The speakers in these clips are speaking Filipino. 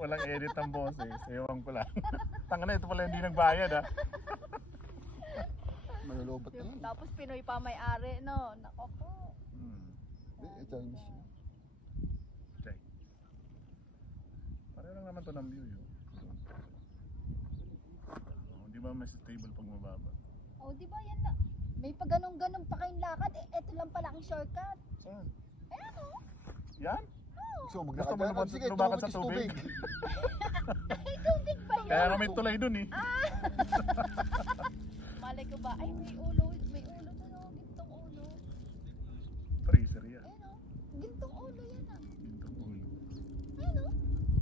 Walang edit ang boses. Ewan ko lang. Tanga na, ito pala hindi nagbayad ha. Malulobot na yun. Tapos Pinoy pa may-ari, no? Nako po. Chinese. Check. Pareho lang naman to ng view yun. Di ba mas stable pag mababa? Oh, di ba yan na? May pa ganun-ganun pa kayong lakad. Eh, eto lang pala ang shortcut. Saan? Ayan o. Yan? So, Gusto maglakad mo ka naman na. Sige, lumakad tubig sa is tubig? tubig. Ay, tubig ba yun? Kaya may tulay dun eh. Malay ko ba? Ay, may ulo. May ulo to, no? Gintong ulo. Freezer yan. Ayan o. Gintong ulo yan ah. Gintong ulo. Ayan o.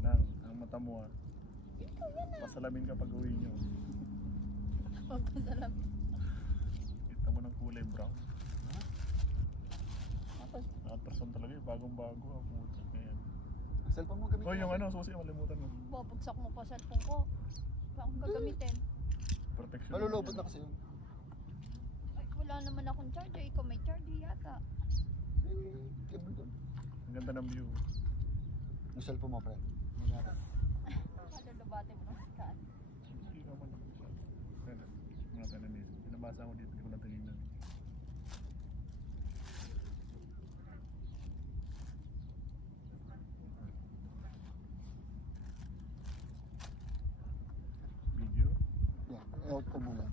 Nang, ang mata mo ah. Ginto yan ah. Pasalamin ka pag uwi nyo. Papasalam. Kita mo ng kulay brown. Tapos, Person talaga eh. Bagong-bago ah. Puta. Ayan. Ang cellphone mo gamitin. So yung ano, susi, malimutan mo. babagsak mo pa cellphone ko. Saan ko gagamitin? Protection. Malulobot na kasi yun. Ay, wala naman akong charger. Ikaw may charger yata. Cable doon. Ang ganda ng view. Yung cellphone mo, pre. Nangyari. Kalulubate mo ng scan. Hindi ka man naman siya. Kaya mga tananis. Pinabasa ko dito. Hindi ko natingin. Video. Yan. I-out ko muna.